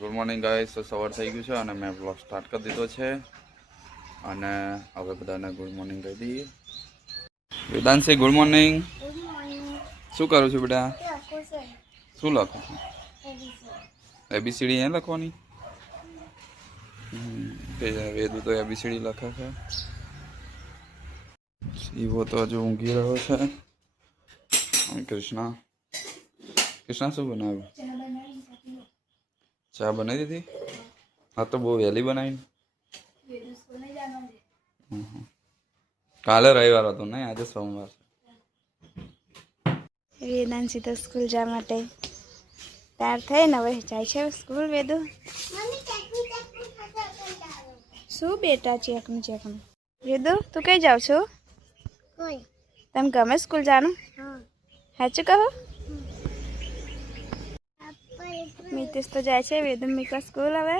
Good morning guys. તો સવાર થઈ ગયું છે અને મેં બ્લોગ સ્ટાર્ટ કરી દીધો છે અને હવે બધાને ગુડ મોર્નિંગ કહી દઈએ. Vedanshi good morning. શું કરું છું બેટા? શું લખું છું? એબીસીડી એ લખવાની? વેદુ તો એબીસીડી લખે છે. શિવો તો હજુ ઊંઘી રહ્યો છે. કૃષ્ણા શું બનાવ્યું? ચા બનાવી દીધી? હા તો બહુ વહેલી બનાવી. કાલે રવિવાર હતો ને, આજે સોમવાર. વેદાંશી તો સ્કૂલ જવા માટે તૈયાર થઈને હવે જાય છે સ્કૂલ. વેદુ શું બેટા ચેકનું વેદુ તું કઈ જાવ છો? તને ગમે સ્કૂલ જવાનું? સાચું કહો. મિતેશ તો જાય છે વેદુ મીકા સ્કૂલ. હવે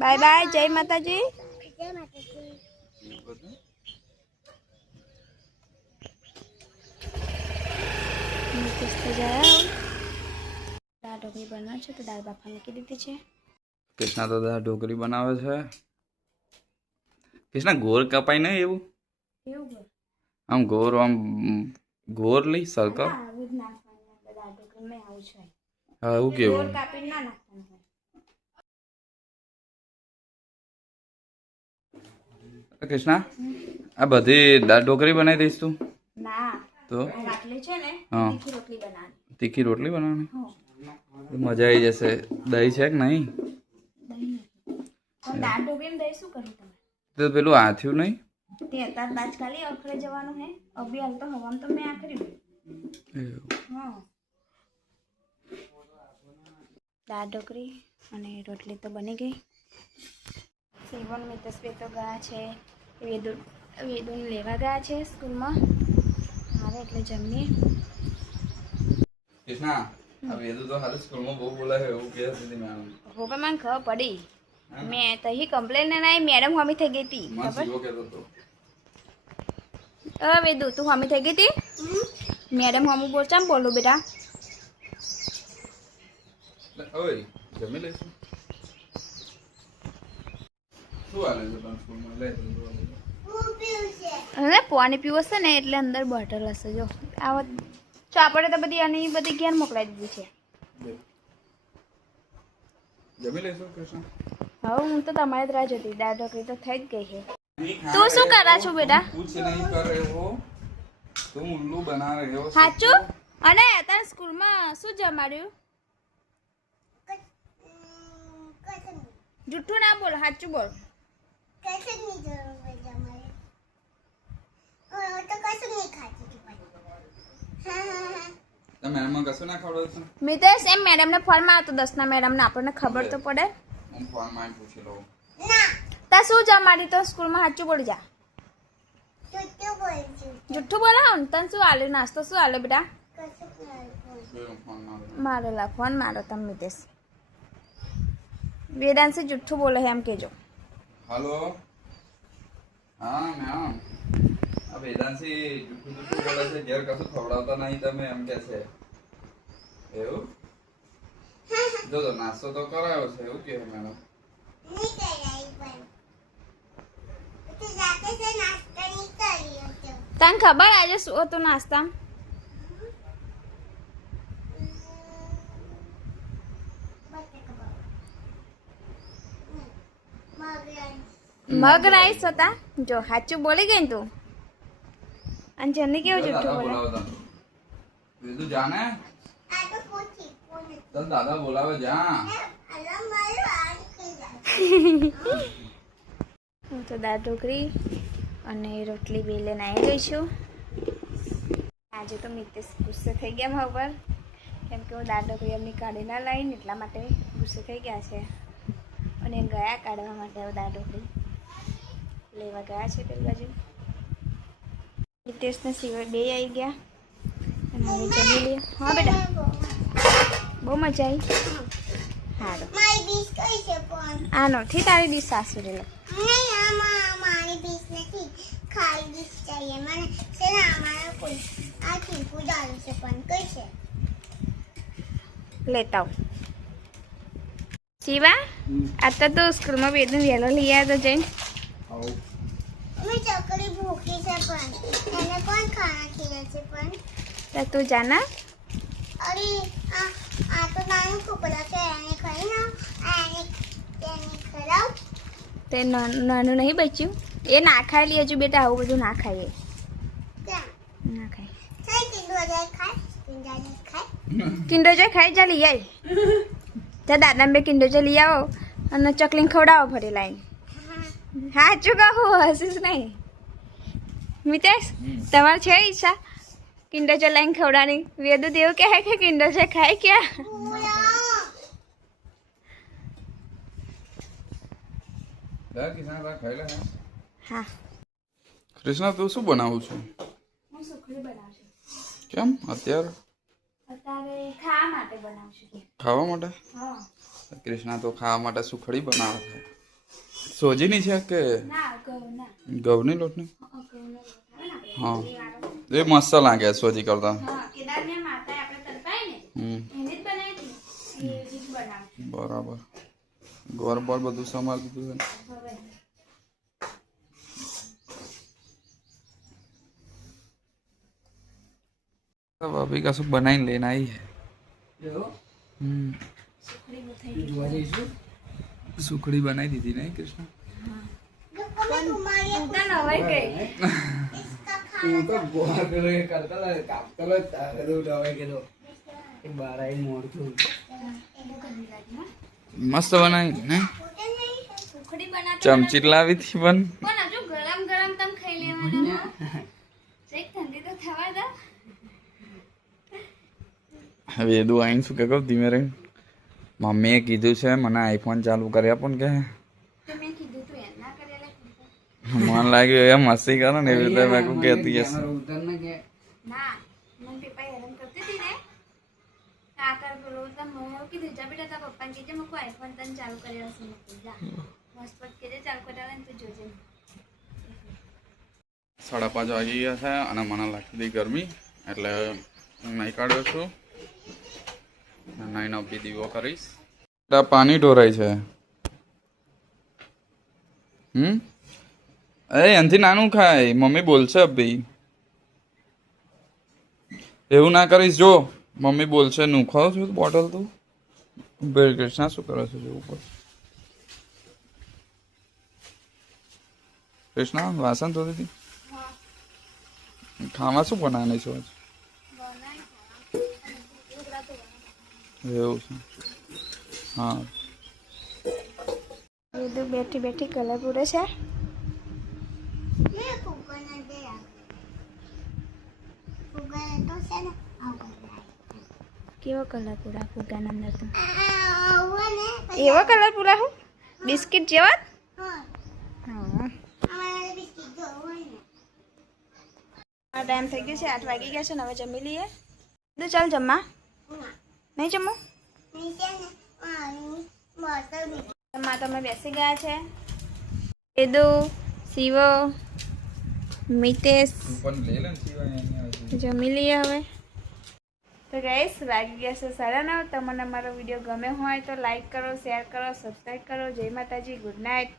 બાય બાય. જય માતાજી. મિતેશ તો જાય. દાળ ઢોકળી બનાવે છે તો દાળ બાફા મૂકી દીધી છે. કૃષ્ણા તો દાળ ઢોકળી બનાવે છે. કૃષ્ણા ગોળ કપાય નહીં એવું? આમ ગોળ આમ ગોળ લઈ સર્કલ. હા એવું કેવું? કૃષ્ણા આ બધી દાળ ઢોકળી બનાવી દઈશ તું? ના તો રાટલી છે ને હા તીખી રોટલી બનાવવાની. તીખી રોટલી બનાવવાની? મજા આવી જશે. દહીં છે કે નહીં? દાળ ઢોકળી દહીં શું કર્યું તમે? તો પેલું આથ્યું નહીં? તે અત્યારે બાજ ખાલી અખરે જવાનું હે. અભી હાલ તો હવામાં તો મેં આખર્યું. હા દાળ ઢોકળી અને રોટલી તો બની ગઈ. શિવન મિતેશભાઈ તો ગયા છે વેદુને લેવા ગયા છે સ્કૂલમાં. આવે એટલે જમીએ. કૃષ્ણા આ વેદુ તો હાલ સ્કૂલમાં બહુ બોલાય એવું કહે છે મેડમ. હો પણ મને ખબર પડી. મેં તહી કમ્પ્લેન નહીં મેડમ હમી થઈ ગઈ હતી. વેદુ તું હમી થઈ ગઈ હતી? મેડમ હમું બોલચામ બોલું બેટા. ઓય જમી લઈશું. શું હાલે છે તને સ્કૂલમાં? લે અને પાણી પીવું હશે ને એટલે અંદર બોટલ હશે. જો આ આપણે તો બધી આની બધી ઘેર મોકલાવી દીધી છે. જમી લઈશું કૃષ્ણ. હવે હું તો તમારી જ રાહ જોતી. દાળ ઢોકળી તો થઈ જ ગઈ છે. તું શું કરા છો બેટા? कुछ नहीं कर रहे हो तुम, उल्लू बना रहे हो. સાચું? અને તારા સ્કૂલમાં શું જમાડ્યું? જુઠ્ઠું ના બોલ, સાચું બોલ. તમે મેડમ કશું ના ખબર છે? મિતેશ એમ મેડમને ફોન માં આવતો 10 ના મેડમને આપણને ખબર તો પડે. હું ફોન માં પૂછી લઉં. તા શું જમાડી તો સ્કૂલમાં? સાચું બોલી જા. જુઠ્ઠું બોલા હું તને શું આલ્યું? નાસ્તો શું આલ્યો બેટા? મારો લા ફોન મારો તમે મિતેશ. વેદાંશી જુઠ્ઠું બોલે એમ કેજો. हेलो हाँ मैम આ વેદાંશી જુઠ્ઠું બોલે છે. ઘેર કશું ખવડાવતા નહીં તમે એમ કે છે. એવું? જો તો નાસ્તો તો કરાયો છે એવું કે મેડમ. તને ખબર આજે શું હતું નાસ્તા? મગ રાઈસ હતા. જો સાચું બોલી ગઈ ને તું. અને જલ્દી કેવું જુઠ્ઠું બોલે? વેદુ જાને તને દાદા બોલાવે જા. હું તો દાળ ઢોકળી અને રોટલી બે લઈને આવી ગઈ છું. આજે તો મિતેશ ગુસ્સે થઈ ગયા મારા ઉપર, કેમ કે હું દાળ ઢોકળી એમની કાઢી ના લાવીને એટલા માટે ગુસ્સે થઈ ગયા છે. અને ગયા કાઢવા માટે દાળ ઢોકળી લેવા ગયા છે પેલી બાજુ. મિતેશને સિવાય બે આવી ગયા અને હવે જમી લઈએ. હા બેટા બહુ મજા આવી. સારું આ નથી તારી ડીશ સાસુરે લે. લેતા આવું. શિવા આતા તો સ્કૂલમાં બેદને વહેલો લઈ આવ્યા તો જઈને मैं चकरी भूखी से पण એને કોણ ખાના ખીલે છે પણ તો તું જાના અરે આ તો નાનું કપડા છે એને ખાઈ ના એને ખરાબ તે નાનું નહીં બચ્યું એ ના ખાઈ લે હજુ બેટા આવું બધું ના ખાઈએ ક્યાં ના ખાય થઈ કિંડો જાય ખાય કિંડર જોઈ ખાઈ જા લઈ આવી જા દાદા બે કિંડર જોઈ લઈ આવો અને ચકલીને ખવડાવો ફરી લાઈને હા ચૂકા હું હસીશ નહીં મિતેશ તમારે છે ઈચ્છા કિંડર જોઈ લાઈને ખવડાની વેદુ દેવું કહે કે કિંડર જોઈ ખાય ક્યાં હા કૃષ્ણા તું શું બનાવું છું હું સુખડી બનાવું છું કેમ અત્યારે અત્યારે ખાવા માટે બનાવું છું ખાવા માટે હા કૃષ્ણા તો ખાવા માટે સુખડી બનાવે છે સોજીની છે કે ના ઘઉં ના ઘઉંની લોટની ઘઉંનો લોટ આવે ને હા આપણે એ મસ્ત લાગે સોજી કરતા હા કેદારને માતા આપણે તરતાય ને હમ એને જ બનાવી હતી એ જ બનાવું બરાબર ગોર બોર બધું સમાર દીધું છે હવે ભાભી કશું બનાવીને લઈને આવી સુખડી બહુ થઈ ગઈ સુખડી બનાવી દીધી નહીં કૃષ્ણ तुम्हें तुम्हारी હું તો નવાઈ ગઈ મસ્ત બનાવી ને સુખડી બનાવતા ચમચી લાવી હતી પણ પણ હજુ ગરમ ગરમ તમે ખાઈ લેવાના જઈક ઠંડી તો થવા દો હવે એદું આવીને શું કે કહું ધીમે રહીને મમ્મીએ કીધું છે મને આઈફોન ચાલુ કરી આપો ને કે તો મેં કીધું તું એમ ના કરેલા મન લાગ્યું એ મસ્તી કરો ને એવી રીતે મેં કહું કહેતી હશે ના મને પપ્પા હેરાન કરતી હતી ને આ કર બોલો તો મને એવું કીધું જા બેટા તારા પપ્પાને કીધે મેં કોઈ આઈફોન તને ચાલુ કરેલો છે મેં જા મસ્ત કીધે ચાલુ કરેલા ને તું જોજે 5:30 વાગી ગયા છે અને મને લાગતી હતી ગરમી એટલે હું નહીં કાઢ્યો છું નાઈને આપી દીવો કરીશ પાણી ઢોરાય છે એનાથી નાનું ખાય મમ્મી બોલશે ભાઈ એવું ના કરીશ જો મમ્મી બોલશે નું ખાવ છું બોટલ તું બેલ કૃષ્ણા શું કરે છે જોવું પડે કૃષ્ણા વાસણ ધોતી હતી ખાવા શું બનાવવાની છો એવું છે હા વિદુ બેઠી બેઠી કલર પૂરે છે ये कुकर ने दे कुकर तो से ना કેવો કલર પૂરા ફુગાના અંદર તો हुआ ने એવો કલર પૂરા હું બિસ્કિટ જેવા हां હા हमारे बिस्किट जो हुआ ने આ ટાઈમ થઈ ગયો છે 8 વાગી ગયા છે ને હવે જમી લઈએ તો ચાલ જમવા નહીં જમવું नीचे ने बोतल भी જમવા તમે બેસી ગયા છે વેદુ શિવો મિતેશ જમી લઈએ હવે તો ગાઈસ વાગી ગયા છે 9:30 તમને અમારો વિડીયો ગમે હોય તો લાઈક કરો શેર કરો સબસ્ક્રાઈબ કરો જય માતાજી ગુડ નાઇટ